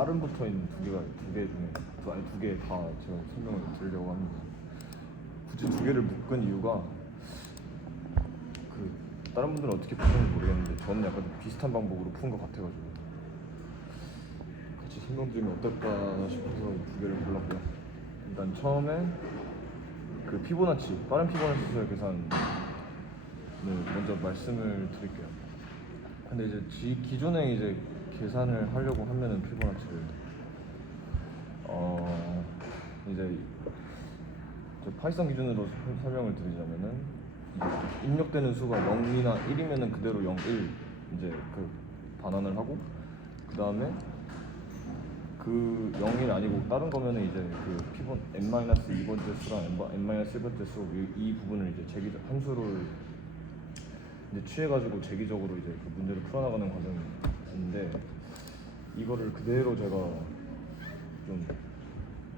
빠른 붙어 있는 두 개 중에 두 개 다 제가 설명을 드리려고 합니다. 굳이 두 개를 묶은 이유가 그 다른 분들은 어떻게 푸는지 모르겠는데 저는 약간 비슷한 방법으로 푼 것 같아가지고 같이 설명드리면 어떨까 싶어서 두 개를 골랐고요. 일단 처음에 그 피보나치 빠른 피보나치 수열 계산을 먼저 말씀을 드릴게요. 근데 이제 기존에 이제 계산을 하려고 하면은 피보나치를 이제 파이썬 기준으로 설명을 드리자면은 입력되는 수가 0이나 1이면은 그대로 0, 1 이제 그 반환을 하고 그 다음에 그 0, 1 아니고 다른 거면은 이제 그 피본 n-2번째 수랑 n-1번째 수 이 부분을 이제 함수를 이제 취해가지고 재기적으로 이제 그 문제를 풀어나가는 과정인데 이거를 그대로 제가 좀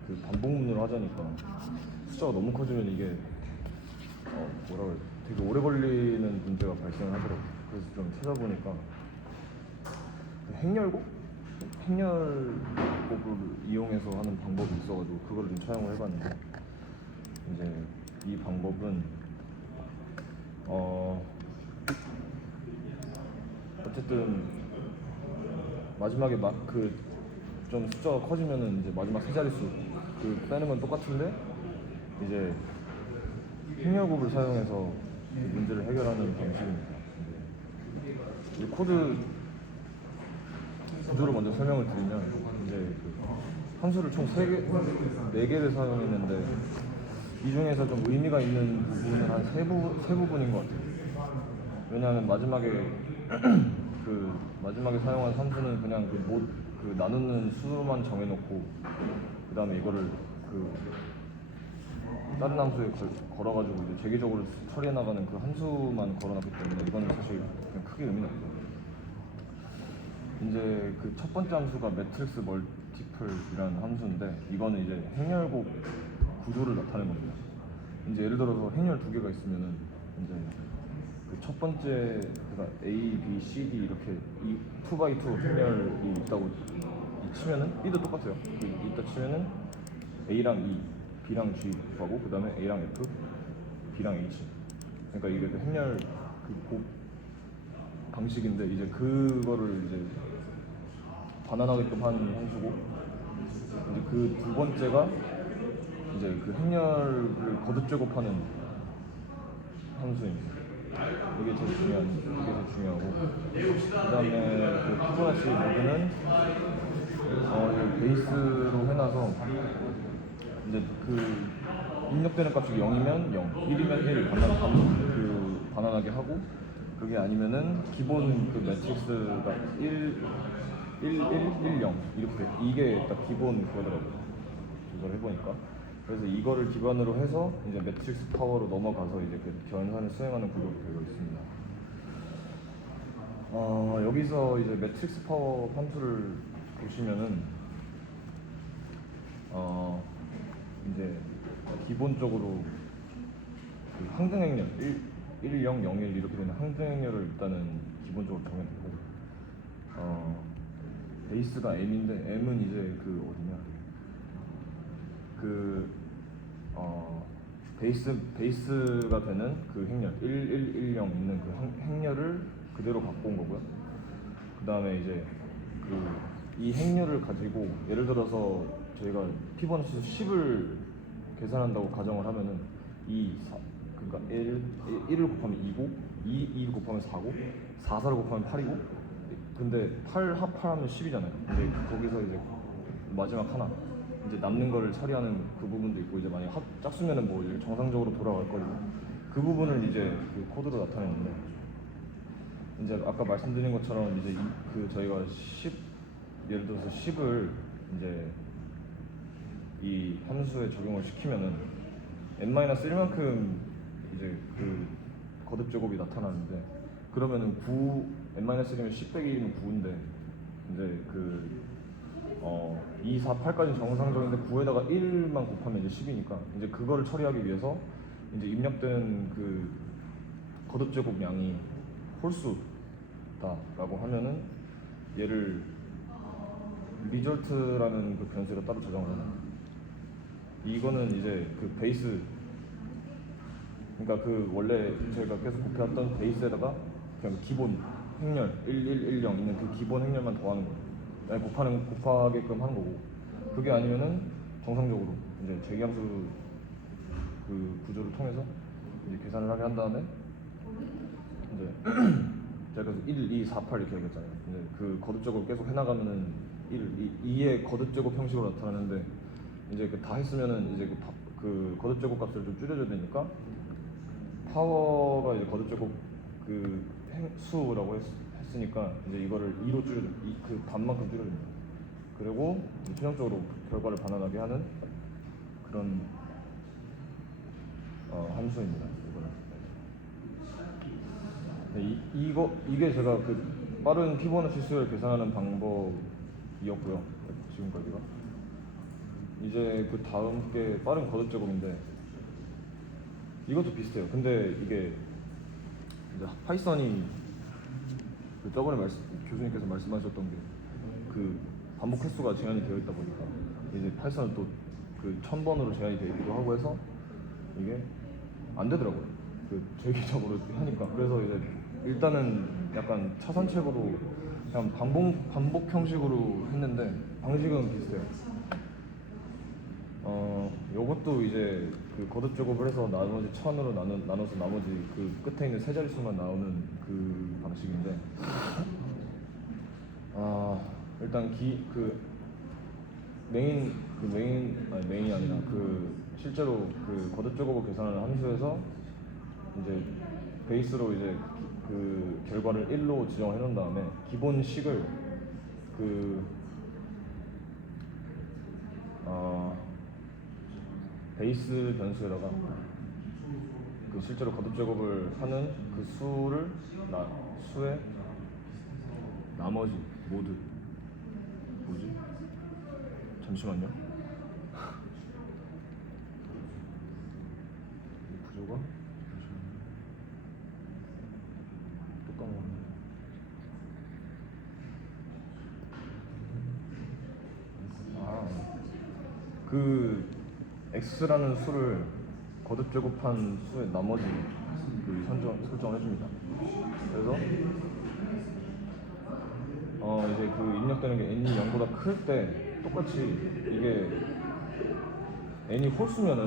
그 반복문을 하자니까 숫자가 너무 커지면 이게 뭐라 그래 되게 오래 걸리는 문제가 발생을 하더라고요. 그래서 좀 찾아보니까 행렬곡을 이용해서 하는 방법이 있어가지고 그걸 좀 차용을 해봤는데 이제 이 방법은 어쨌든 마지막에 좀 숫자가 커지면은 이제 마지막 세 자릿수 빼는 건 똑같은데 이제 행렬곱을 사용해서 문제를 해결하는 방식입니다. 이 코드 구조를 먼저 설명을 드리면 이제 그 함수를 총 4개를 사용했는데 이 중에서 좀 의미가 있는 부분은 한 세 부분인 것 같아요. 왜냐하면 마지막에 사용한 함수는 그냥 그 나누는 수만 정해놓고 그 다음에 이거를 다른 함수에 걸어가지고 이제 재개적으로 처리해 나가는 그 함수만 걸어놨기 때문에 이거는 사실 그냥 크게 의미는 없고요. 이제 그 첫 번째 함수가 매트릭스 멀티플이라는 함수인데 이거는 이제 행렬곡 구조를 나타내는 겁니다. 이제 예를 들어서 행렬 두 개가 있으면은 이제 그 첫 번째 그러니까 A, B, C, D 이렇게 2x2 행렬이 있다고 치면은 B도 똑같아요. 이따 치면은 A랑 E, B랑 G 구하고 그 다음에 A랑 F, B랑 H. 그러니까 이게 그 행렬 그 방식인데 이제 그거를 이제 반환하게끔 하는 함수고 이제 그 두 번째가 이제 그 행렬을 거듭 제곱하는 함수입니다. 이게 제일 중요하고 그 다음에 그 피보나치 모드는 베이스로 해놔서 이제 그 입력되는 값이 0이면 0, 1이면 1 반환하게 하고 그게 아니면은 기본 그 매트릭스가 1, 0 이렇게 이게 딱 기본 그거더라고요. 이걸 해보니까 그래서 이거를 기반으로 해서 이제 매트릭스 파워로 넘어가서 이제 그 계산을 수행하는 구조로 되어 있습니다. 여기서 이제 매트릭스 파워 함수를 보시면은 이제 기본적으로 그 항등행렬 1, 0, 0, 1 이렇게 되는 항등행렬을 일단은 기본적으로 정해놓고 베이스가 m인데 m은 이제 그 어디냐 베이스가 되는 그 행렬 1, 1, 1, 0 있는 그 행렬을 그대로 갖고 온 거고요. 그 다음에 이제 이 행렬을 가지고 예를 들어서 저희가 피보나치 10을 계산한다고 가정을 하면은 그러니까 1을 곱하면 2고 2를 곱하면 4고 4를 곱하면 8이고 근데 8 합하면 10이잖아요. 근데 거기서 이제 마지막 하나 이제 남는 거를 처리하는 그 부분도 있고 이제 만약 짝수면은 뭐 정상적으로 돌아갈 거고 그 부분을 이제 그 코드로 나타내는데 이제 아까 말씀드린 것처럼 이제 저희가 예를 들어서 10을 이제 이 함수에 적용을 시키면은 n-1만큼 이제 그 거듭 제곱이 나타나는데 그러면은 n-1이면 10 빼기 1이면 9인데 이제 2, 4, 8까지는 정상적인데 9에다가 1만 곱하면 이제 10이니까 이제 그거를 처리하기 위해서 이제 입력된 그 거듭 제곱 양이 홀수다라고 하면은 얘를 리절트라는 그 변수를 따로 저장을 하나. 이거는 이제 그 베이스, 그러니까 그 원래 저희가 계속 곱해왔던 베이스에다가 그냥 기본 행렬 1110 있는 그 기본 행렬만 더하는 거예요. 아니, 곱하게끔 하는 거고. 그게 아니면은 정상적으로 이제 재기함수 그 구조를 통해서 이제 계산을 하게 한 다음에 이제 제가 그래서 1, 2, 4, 8 이렇게 얘기했잖아요. 근데 그 거듭제곱 계속 해나가면은 1, 2의 거듭제곱 형식으로 나타나는데 이제 그 다 했으면은 이제 그 거듭제곱 값을 좀 줄여줘야 되니까 파워가 이제 거듭제곱 그 수라고 했으니까 이제 이거를 2로 줄여줘, 그 반만큼 줄여줍니다. 그리고 이제 최종적으로 결과를 반환하게 하는 그런 함수입니다. 이거는. 네, 이게 제가 그 빠른 피보나치 수열 계산하는 방법이었고요. 지금까지가. 이제 그 다음 게 빠른 거듭제곱인데 이것도 비슷해요. 근데 이게 이제 파이썬이 그 저번에 교수님께서 말씀하셨던 게 그 반복 횟수가 제한이 되어 있다 보니까 이제 파이썬은 또 그 1000번으로 제한이 되어 있기도 하고 해서 이게 안 되더라고요. 그 절기적으로 하니까. 그래서 이제 일단은 약간 차선책으로 그냥 반복 형식으로 했는데 방식은 비슷해요. 요것도 이제 그 거듭제곱을 해서 나머지 1000으로 나눠서 나머지 그 끝에 있는 세 자릿수만 나오는 그 방식인데, 일단 메인이 아니라 그 실제로 그 거듭제곱을 계산하는 함수에서 이제 베이스로 이제 그 결과를 1로 지정해 놓은 다음에 기본식을 그 베이스 변수에다가 그 실제로 거듭제곱을 하는 그 수의 나머지 모두 뭐지? 잠시만요. 이 구조가 또 까먹었네. 그 x라는 수를 거듭제곱한 수의 나머지 그 설정을 해줍니다. 그래서 이제 그 입력되는 게 n이 0보다 클 때 똑같이 이게 n이 홀수면은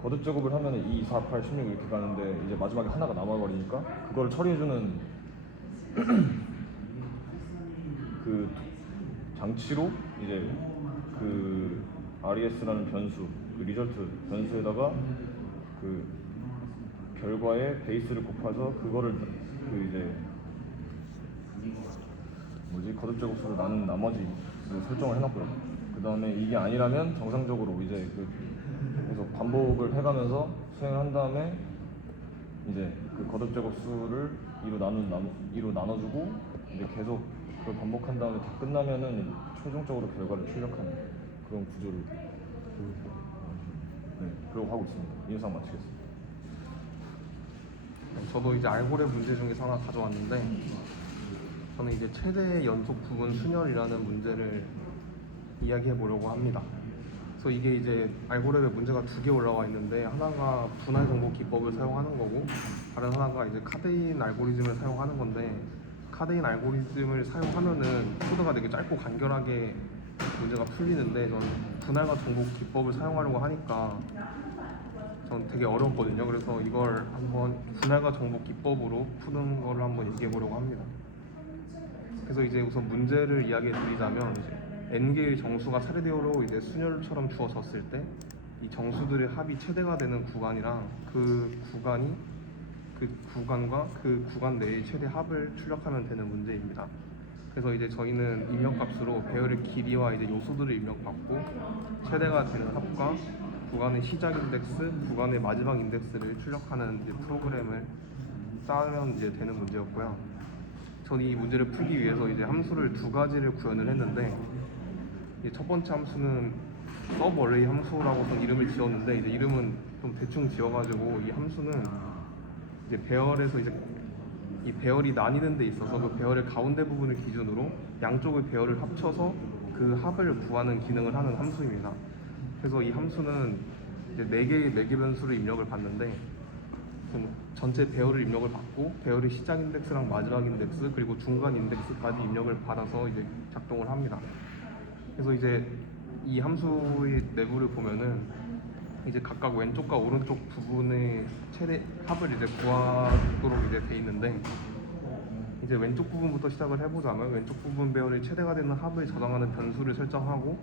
거듭제곱을 하면은 2, 4, 8, 16 이렇게 가는데 이제 마지막에 하나가 남아버리니까 그걸 처리해주는 그 장치로 이제 그 RES라는 변수, 그 리절트 변수에다가 그 결과의 베이스를 곱해서 그거를 그 이제 거듭제곱수로 나눈 나머지 설정을 해놨고요. 그 다음에 이게 아니라면 정상적으로 이제 그래서 반복을 해가면서 수행을 한 다음에 이제 그 거듭제곱수를 2로 나눠주고 이제 계속 그걸 반복한 다음에 다 끝나면은 최종적으로 결과를 출력하는 그런 구조를 그러고 하고 있습니다. 이 영상 마치겠습니다. 저도 이제 알고리즘 문제 중에서 하나 가져왔는데, 저는 이제 최대 연속 부분 순열이라는 문제를 이야기해 보려고 합니다. 그래서 이게 이제 알고리즘에 문제가 두 개 올라와 있는데, 하나가 분할 정보 기법을 사용하는 거고, 다른 하나가 이제 카데인 알고리즘을 사용하는 건데, 카데인 알고리즘을 사용하면은 코드가 되게 짧고 간결하게 문제가 풀리는데, 저는 분할과 정보 기법을 사용하려고 하니까 전 되게 어렵거든요. 그래서 이걸 한번 분할과 정보 기법으로 푸는 거를 한번 얘기해 보려고 합니다. 그래서 이제 우선 문제를 이야기해 드리자면, n개의 정수가 차례대로 이제 순열처럼 주어졌을 때 이 정수들의 합이 최대가 되는 구간이랑 그 구간과 그 구간 내의 최대 합을 출력하면 되는 문제입니다. 그래서 이제 저희는 입력값으로 배열의 길이와 이제 요소들을 입력받고 최대가 되는 합과 구간의 시작 인덱스, 구간의 마지막 인덱스를 출력하는 이제 프로그램을 짜면 이제 되는 문제였고요. 저는 이 문제를 풀기 위해서 이제 함수를 두 가지를 구현을 했는데, 이제 첫 번째 함수는 서브어레이 함수라고 이름을 지었는데, 이제 이름은 좀 대충 지어가지고 이 함수는 이제 배열에서 이제 이 배열이 나뉘는 데 있어서 그 배열의 가운데 부분을 기준으로 양쪽의 배열을 합쳐서 그 합을 구하는 기능을 하는 함수입니다. 그래서 이 함수는 이제 4개의 매개 변수를 입력을 받는데 전체 배열을 입력을 받고 배열의 시작 인덱스랑 마지막 인덱스 그리고 중간 인덱스까지 입력을 받아서 이제 작동을 합니다. 그래서 이제 이 함수의 내부를 보면은 이제 각각 왼쪽과 오른쪽 부분의 최대 합을 이제 구하도록 이제 돼 있는데 이제 왼쪽 부분부터 시작을 해보자면 왼쪽 부분 배열의 최대가 되는 합을 저장하는 변수를 설정하고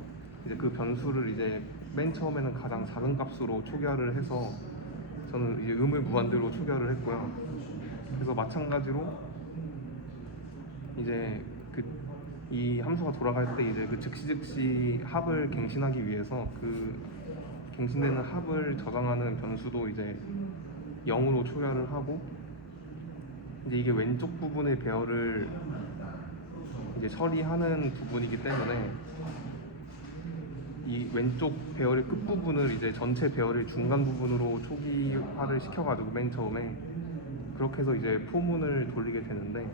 이제 그 변수를 이제 맨 처음에는 가장 작은 값으로 초기화를 해서 저는 이제 음을 무한대로 초기화를 했고요. 그래서 마찬가지로 이제 이 함수가 돌아갈 때 이제 그 즉시 합을 갱신하기 위해서 그 갱신되는 합을 저장하는 변수도 이제 0으로 초기화를 하고 이제 이게 왼쪽 부분의 배열을 이제 처리하는 부분이기 때문에 이 왼쪽 배열의 끝부분을 이제 전체 배열의 중간 부분으로 초기화를 시켜가지고 맨 처음에 그렇게 해서 이제 포문을 돌리게 되는데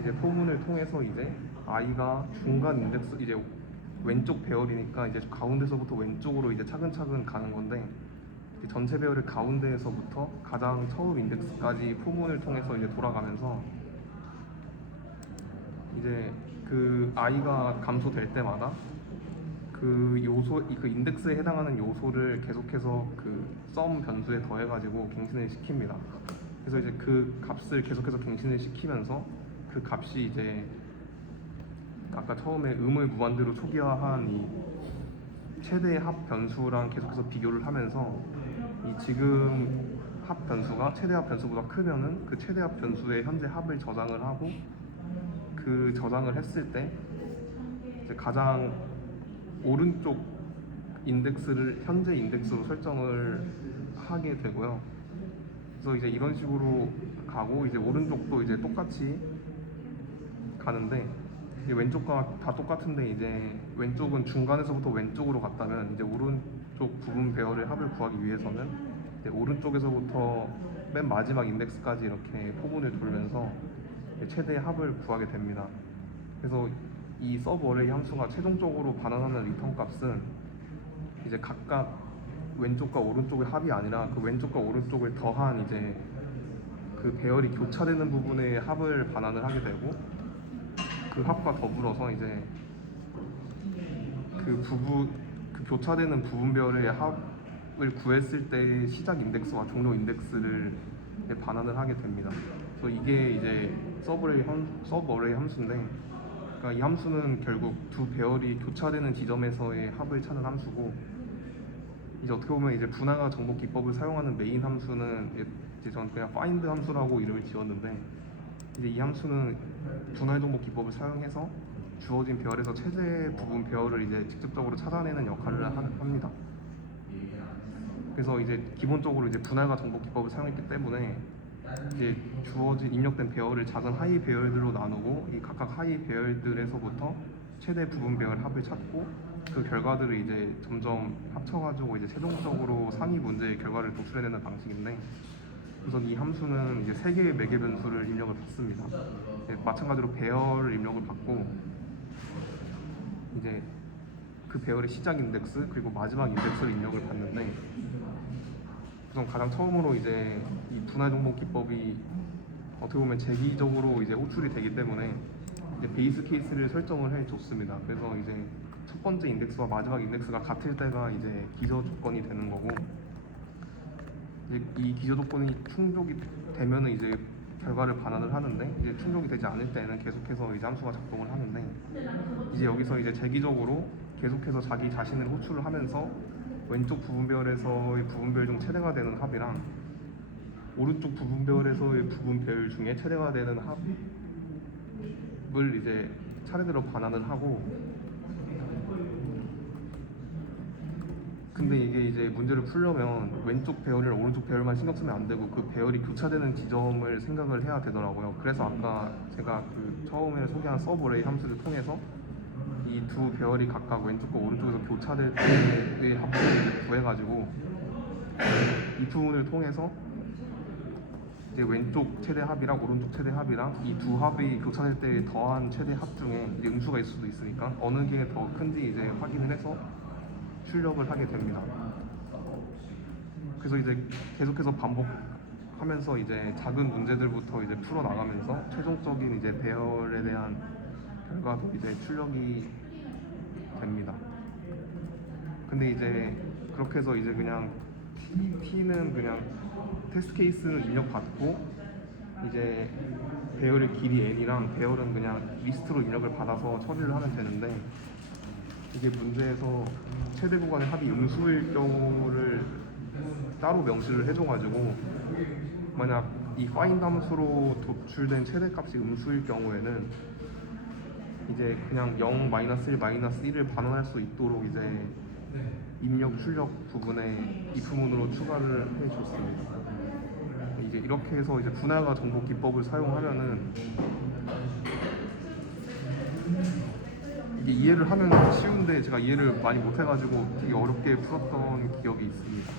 이제 포문을 통해서 이제 i가 중간 인덱스 이제 왼쪽 배열이니까 이제 가운데서부터 왼쪽으로 이제 차근차근 가는 건데 이제 전체 배열의 가운데에서부터 가장 처음 인덱스까지 포문을 통해서 이제 돌아가면서 이제 그 i가 감소될 때마다 그 요소 그 인덱스에 해당하는 요소를 계속해서 그 sum 변수에 더해가지고 갱신을 시킵니다. 그래서 이제 그 값을 계속해서 갱신을 시키면서 그 값이 이제 아까 처음에 음을 무한대로 초기화한 이 최대 합 변수랑 계속해서 비교를 하면서 이 지금 합 변수가 최대 합 변수보다 크면은 그 최대 합 변수의 현재 합을 저장을 하고 그 저장을 했을 때 이제 가장 오른쪽 인덱스를 현재 인덱스로 설정을 하게 되고요. 그래서 이제 이런 식으로 가고 이제 오른쪽도 이제 똑같이 가는데 이제 왼쪽과 다 똑같은데 이제 왼쪽은 중간에서부터 왼쪽으로 갔다면 이제 오른쪽 부분 배열의 합을 구하기 위해서는 이제 오른쪽에서부터 맨 마지막 인덱스까지 이렇게 포문을 돌면서 최대 합을 구하게 됩니다. 그래서 이 서브 어레이 함수가 최종적으로 반환하는 리턴 값은 이제 각각 왼쪽과 오른쪽의 합이 아니라 그 왼쪽과 오른쪽을 더한 이제 그 배열이 교차되는 부분의 합을 반환을 하게 되고 그 합과 더불어서 이제 그 교차되는 부분 배열의 합을 구했을 때 시작 인덱스와 종료 인덱스를 반환을 하게 됩니다. 그래서 이게 이제 서브 어레이 함수인데 그러니까 이 함수는 결국 두 배열이 교차되는 지점에서의 합을 찾는 함수고 이제 어떻게 보면 이제 분할과 정복 기법을 사용하는 메인 함수는 이제 저는 그냥 find 함수라고 이름을 지었는데 이제 이 함수는 분할 정복 기법을 사용해서 주어진 배열에서 최대 부분 배열을 이제 직접적으로 찾아내는 역할을 합니다. 그래서 이제 기본적으로 이제 분할과 정복 기법을 사용했기 때문에 이제 주어진 입력된 배열을 작은 하위 배열들로 나누고 이 각각 하위 배열들에서부터 최대 부분 배열 합을 찾고 그 결과들을 이제 점점 합쳐가지고 이제 최종적으로 상위 문제의 결과를 도출해내는 방식인데 우선 이 함수는 이제 3개의 매개 변수를 입력을 받습니다. 마찬가지로 배열을 입력을 받고 이제 그 배열의 시작 인덱스 그리고 마지막 인덱스를 입력을 받는데 우선 가장 처음으로 이제 이 분할 정복 기법이 어떻게 보면 재기적으로 이제 호출이 되기 때문에 이제 베이스 케이스를 설정을 해줬습니다. 그래서 이제 첫 번째 인덱스와 마지막 인덱스가 같을 때가 이제 기저 조건이 되는 거고 이제 이 기저 조건이 충족이 되면은 이제 결과를 반환을 하는데 이제 충족이 되지 않을 때는 계속해서 이제 함수가 작동을 하는데 이제 여기서 이제 재기적으로 계속해서 자기 자신을 호출을 하면서 왼쪽 부분 배열에서의 부분 배열 중 최대가 되는 합이랑 오른쪽 부분 배열에서의 부분 배열 중에 최대가 되는 합을 이제 차례대로 반환을 하고 근데 이게 이제 문제를 풀려면 왼쪽 배열이랑 오른쪽 배열만 신경 쓰면 안 되고 그 배열이 교차되는 지점을 생각을 해야 되더라고요. 그래서 아까 제가 그 처음에 소개한 서브 어레이 함수를 통해서 이 두 배열이 각각 왼쪽과 오른쪽에서 교차될 때의 합을 구해가지고 이 부분을 통해서 이제 왼쪽 최대 합이랑 오른쪽 최대 합이랑 이 두 합이 교차될 때 더한 최대 합 중에 이제 음수가 있을 수도 있으니까 어느 게 더 큰지 이제 확인을 해서 출력을 하게 됩니다. 그래서 이제 계속해서 반복하면서 이제 작은 문제들부터 이제 풀어 나가면서 최종적인 이제 배열에 대한 결과도 이제 출력이 됩니다. 근데 이제 그렇게 해서 이제 그냥 T는 그냥 테스트 케이스는 입력받고 이제 배열의 길이 n이랑 배열은 그냥 리스트로 입력을 받아서 처리를 하면 되는데 이게 문제에서 최대 구간의 합이 음수일 경우를 따로 명시를 해줘가지고 만약 이 find 함수로 도출된 최대값이 음수일 경우에는 이제 그냥 0, -1, -1을 반환할 수 있도록 이제 입력 출력 부분에 if문으로 추가를 해줬습니다. 이제 이렇게 해서 이제 분할과 정보 기법을 사용하면은 이게 이해를 하면 쉬운데 제가 이해를 많이 못해가지고 되게 어렵게 풀었던 기억이 있습니다.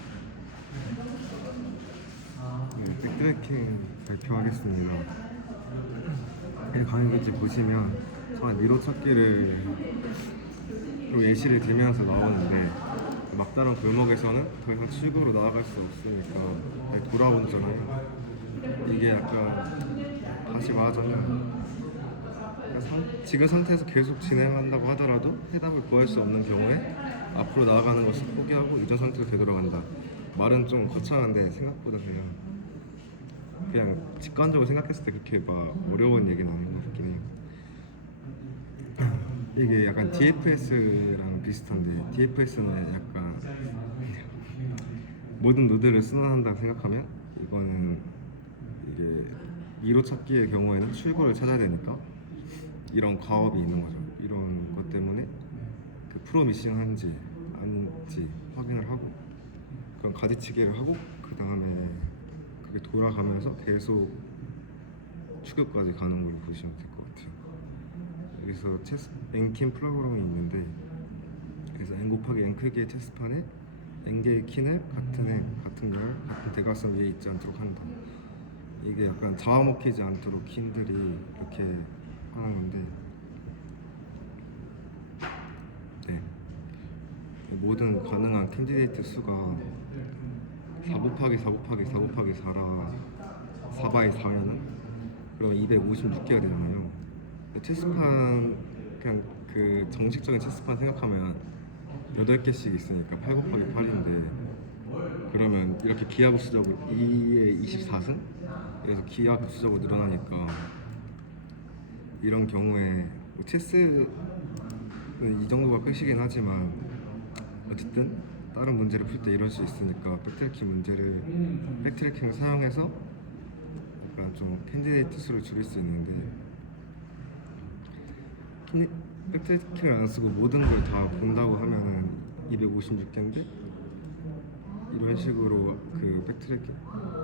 백트래킹 발표하겠습니다. 이 강의글지 보시면 처음 미로 찾기를 좀 예시를 들면서 나오는데 막다른 골목에서는 더 이상 출구로 나아갈 수 없으니까 돌아오잖아요. 이게 약간 다시 말하자면 지금 상태에서 계속 진행한다고 하더라도 해답을 구할 수 없는 경우에 앞으로 나아가는 것을 포기하고 이전 상태로 되돌아간다. 말은 좀 거창한데 생각보다 그냥 직관적으로 생각했을 때 그렇게 막 어려운 얘기는 아닌 것 같긴 해요. 이게 약간 DFS랑 비슷한데 DFS는 약간 모든 노드를 순환한다고 생각하면 이거는 이게 미로 찾기의 경우에는 출구를 찾아야 되니까 이런 과업이 있는 거죠. 이런 것 때문에 그 프로미싱한지 아닌지 확인을 하고 그런 가지치기를 하고 그 다음에 그게 돌아가면서 계속 추격까지 가는 걸로 보시면 될 것 같아요. 여기서 n킨 프로그램이 있는데 그래서 n 곱하기 n 크기의 체스판에 n 개의 킨을 같은 행, 같은 열, 같은 대각선 위에 있지 않도록 한다. 이게 약간 잡아먹히지 않도록 킨들이 이렇게 하는 건데 네. 모든 가능한 캔디데이트 수가 4 곱하기 4 곱하기 4 곱하기 4라 4바이 4면은 그럼 256개가 되잖아요. 체스판 그냥 그 정식적인 체스판 생각하면 8개씩 있으니까 8 곱하기 8인데 그러면 이렇게 기하급수적으로 2의 24승? 그래서 기하급수적으로 늘어나니까 이런 경우에 뭐 체스는 이 정도가 끝이긴 하지만 어쨌든 다른 문제를 풀 때 이럴 수 있으니까 백트래킹을 사용해서 약간 좀 캔디데이트 수를 줄일 수 있는데 백트래킹을 안 쓰고 모든 걸 다 본다고 하면은 256개인데 이런 식으로 그 백트래킹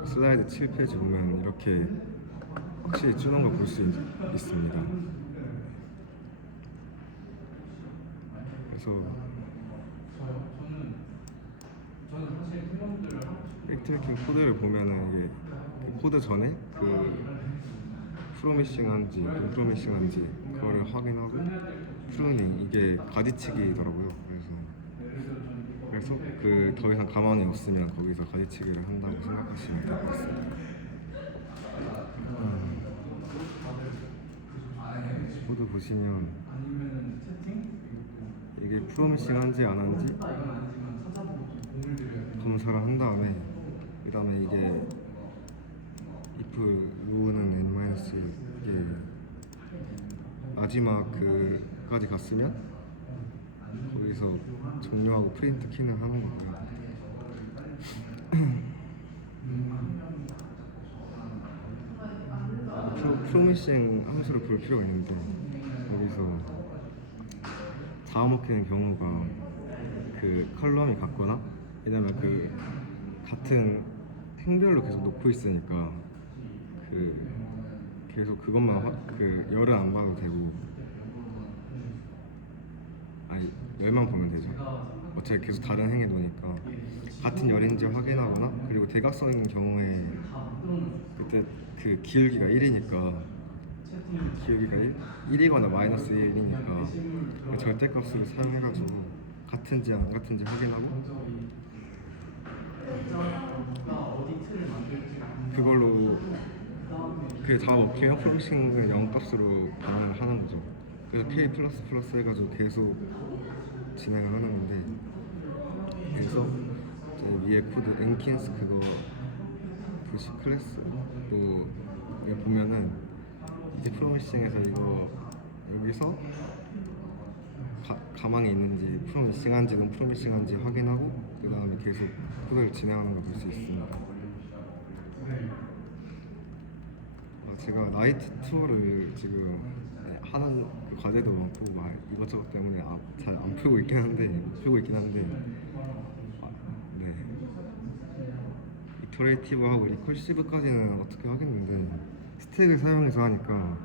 슬라이드 7페이지 보면 이렇게 확실히 줄는 거 볼 수 있습니다. 그래서 백트래킹 코드를 보면은 이게 그 코드 전에 그 프로미싱한지 인프로미싱한지 그거를 확인하고 프루닝 이게 가지치기더라고요. 그래서 그 더 이상 가만히 없으면 거기서 가지치기를 한다고 생각하시면 될 것 같습니다. 코드 보시면 이게 프로미싱한지 안 한지 검사를 한 다음에 그 다음에 이게 if u는 n- 이게 마지막 그까지 갔으면 거기서 종료하고 프린트 키는 하는 거고요. 프로미싱 함수를 볼 필요가 있는데 여기서 잡아먹히는 경우가 그 컬럼이 같거나 왜냐면 그 같은 행별로 계속 놓고 있으니까 그 계속 그것만 그 열은 안 봐도 되고 아니 열만 보면 되죠. 어차피 계속 다른 행에 놓으니까 같은 열인지 확인하거나 그리고 대각선인 경우에 그때 어쨌든 그 기울기가 1이니까 기울기가 1이거나 마이너스 1이니까 절대값으로 사용해가지고 같은지 안 같은지 확인하고 그걸로 그게 다 먹히면 프로미싱을 0값으로 반응을 하는 거죠. 그래서 K 플러스 플러스 해가지고 계속 진행을 하는 건데 그래서 이제 위에 코드 엔킨스 그거 부시 클래스 또 여기 보면은 이제 프로미싱에서 이거 여기서 가망이 있는지 프로미싱한지 넌 프로미싱한지 확인하고 그 다음에 계속 코드를 진행하는 걸 볼 수 있습니다. 제가 나이트 투어를 지금 하는 그 과제도 많고 이것저것 때문에 잘 안 풀고 있긴 한데 네 이터레이티브하고 리커시브까지는 어떻게 하겠는데 스택을 사용해서 하니까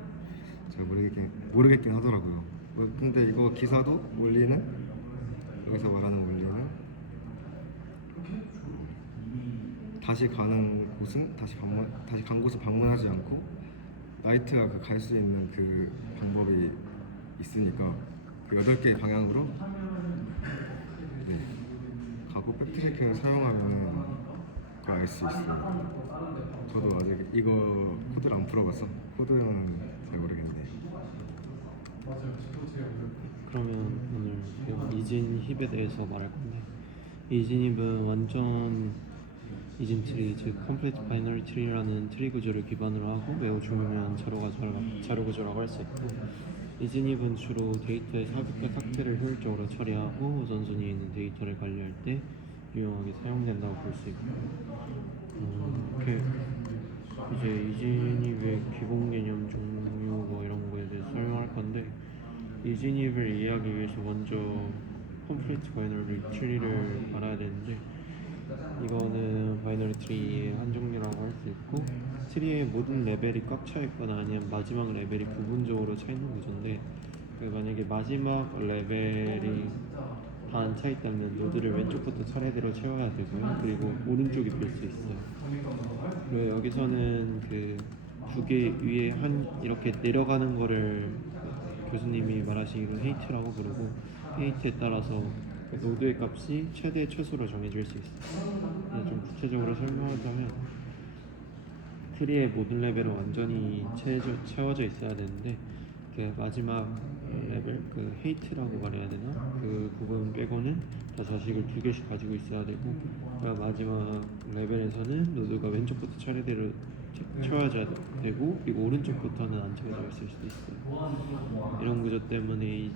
제가 모르겠긴 하더라고요. 근데 이거 기사도 원리는 여기서 말하는 원리는 다시 가는 곳은 다시 간 곳을 방문하지 않고 나이트가 갈 수 있는 그 방법이 있으니까 그 8개의 방향으로 네, 가고 백트래킹을 사용하면 그걸 알 수 있어요. 저도 아직 이거 코드를 안 풀어봐서 코드는 잘 모르겠는데 그러면 오늘 그 이진 힙에 대해서 말할 건데, 이진 힙은 완전 이진 트리, 즉 컴플리트 바이너리 트리라는 트리 구조를 기반으로 하고 매우 중요한 자료 구조라고 할 수 있고, 이진 힙은 주로 데이터의 삽입과 삭제를 효율적으로 처리하고 우선순위에 있는 데이터를 관리할 때 유용하게 사용된다고 볼 수 있고, 이렇게 이제 이진 힙의 기본 개념, 종류 뭐 이런 거에 대해서 설명할 건데, 이진 힙을 이해하기 위해서 먼저 컴플리트 바이너리 트리를 알아야 되는데, 이거는 바이너리 트리의 한 종류라고 할 수 있고, 트리의 모든 레벨이 꽉 차 있거나 아니면 마지막 레벨이 부분적으로 차 있는 구조인데, 만약에 마지막 레벨이 다 안 차 있다면 노드를 왼쪽부터 차례대로 채워야 되고요. 그리고 오른쪽이 빌 수 있어요. 그리고 여기서는 그 두 개 위에 이렇게 내려가는 거를 교수님이 말하시기로 헤이트라고 부르고, 헤이트에 따라서 노드의 값이 최대 최소로 정해질 수 있어요. 좀 구체적으로 설명하자면, 트리의 모든 레벨은 완전히 채워져 있어야 되는데, 그 마지막 레벨, 그 헤이트라고 말해야 되나? 그 부분 빼고는 다 자식을 2개씩 가지고 있어야 되고, 그 마지막 레벨에서는 노드가 왼쪽부터 차례대로 채워져야 되고, 그리고 오른쪽부터는 안 채워져 있을 수도 있어요. 이런 구조 때문에 이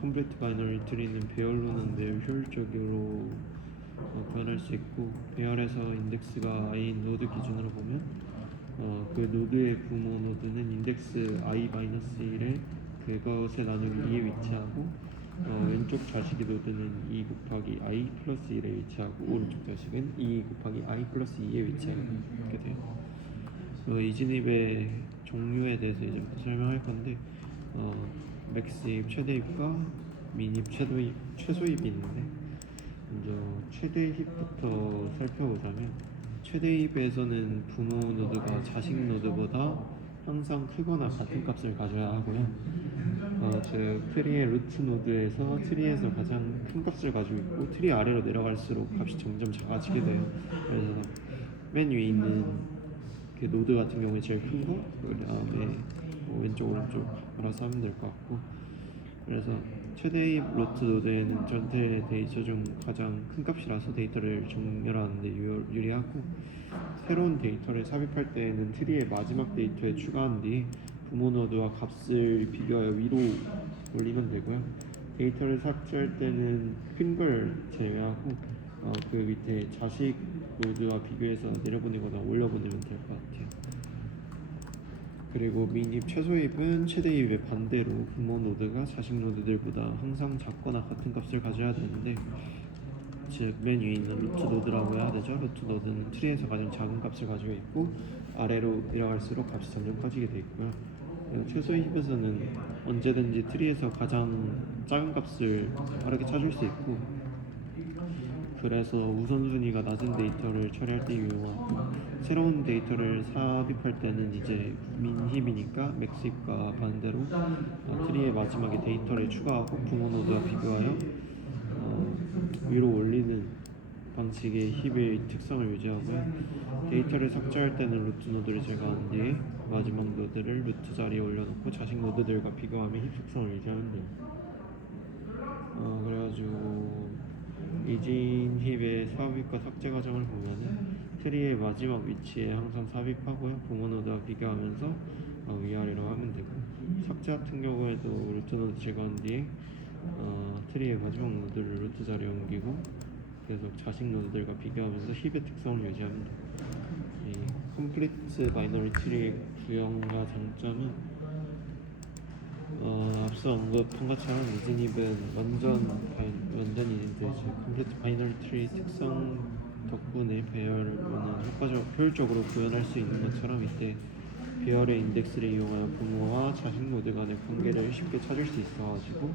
컴플리트 바이너리 트리는 배열로는 매우 효율적으로 표현할 수 있고, 배열에서 인덱스가 i인 노드 기준으로 보면 그 노드의 부모 노드는 인덱스 i-1에 그것의 나누기 2에 위치하고, 왼쪽 자식의 노드는 2 곱하기 i 플러스 1에 위치하고, 오른쪽 자식은 2 곱하기 i 플러스 2에 위치하게 돼요. 이진입의 종류에 대해서 이제부터 설명할 건데, 맥스입, 최대입과 미입, 최소입이 있는데, 먼저 최대입부터 살펴보자면, 최대입에서는 부모 노드가 자식 노드보다 항상 크거나 같은 값을 가져야 하고요. 즉 트리의 루트 노드에서 트리에서 가장 큰 값을 가지고 있고, 트리 아래로 내려갈수록 값이 점점 작아지게 돼요. 그래서 맨 위에 있는 그 노드 같은 경우에 제일 큰 거, 그 다음에 왼쪽 오른쪽 알아서 하면 될 것 같고, 그래서 최대입 루트 노드에는 전체 데이터 중 가장 큰 값이라서 데이터를 정렬하는 데 유리하고, 새로운 데이터를 삽입할 때에는 트리의 마지막 데이터에 추가한 뒤에 부모 노드와 값을 비교하여 위로 올리면 되고요. 데이터를 삭제할 때는 큰 걸 제외하고 그 밑에 자식 노드와 비교해서 내려보내거나 올려보내면 될 것 같아요. 그리고 미입, 최소입은 최대입의 반대로 부모 노드가 자식 노드들보다 항상 작거나 같은 값을 가져야 되는데, 즉 맨 위에 있는 루트 노드라고 해야 되죠. 루트 노드는 트리에서 가장 작은 값을 가지고 있고, 아래로 내려갈수록 값이 점점 커지게 되어 있고요. 최소입에서는 언제든지 트리에서 가장 작은 값을 빠르게 찾을 수 있고, 그래서 우선순위가 낮은 데이터를 처리할 때 유용하고 새로운 데이터를 삽입할 때는 이제 민힙이니까 맥스힙과 반대로 트리의 마지막에 데이터를 추가하고 부모 노드와 비교하여 위로 올리는 방식의 힙의 특성을 유지하고요. 데이터를 삭제할 때는 루트 노드를 제거한 뒤에 마지막 노드를 루트 자리에 올려놓고 자식 노드들과 비교하며 힙 특성을 유지하면 돼요. 그래가지고 이진 힙의 삽입과 삭제 과정을 보면은 트리의 마지막 위치에 항상 삽입하고요. 부모 노드와 비교하면서 위아래로 하면 되고, 삭제 같은 경우에도 루트 노드 제거한 뒤에 트리의 마지막 노드를 루트 자리에 옮기고 계속 자식 노드들과 비교하면서 힙의 특성을 유지하면 돼요. 이 컴플리트 바이너리 트리의 구형과 장점은 앞서 언급한 것처럼 이진입은 완전히 이제 컴플리트 바이너리 트리 특성 덕분에 배열을 효율적으로 구현할 수 있는 것처럼 이때 배열의 인덱스를 이용하여 부모와 자식 노드 간의 관계를 쉽게 찾을 수 있어가지고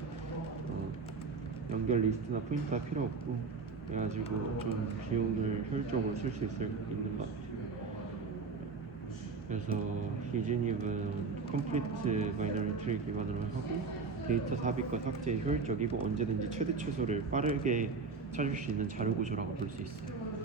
연결 리스트나 포인터가 필요 없고, 그래가지고 좀 비용을 효율적으로 쓸 수 있는 것 같아요. 그래서 이진입은 컴플리트 바이너리 트리 기반으로 하고 데이터 삽입과 삭제에 효율적이고 언제든지 최대 최소를 빠르게 찾을 수 있는 자료 구조라고 볼 수 있어요.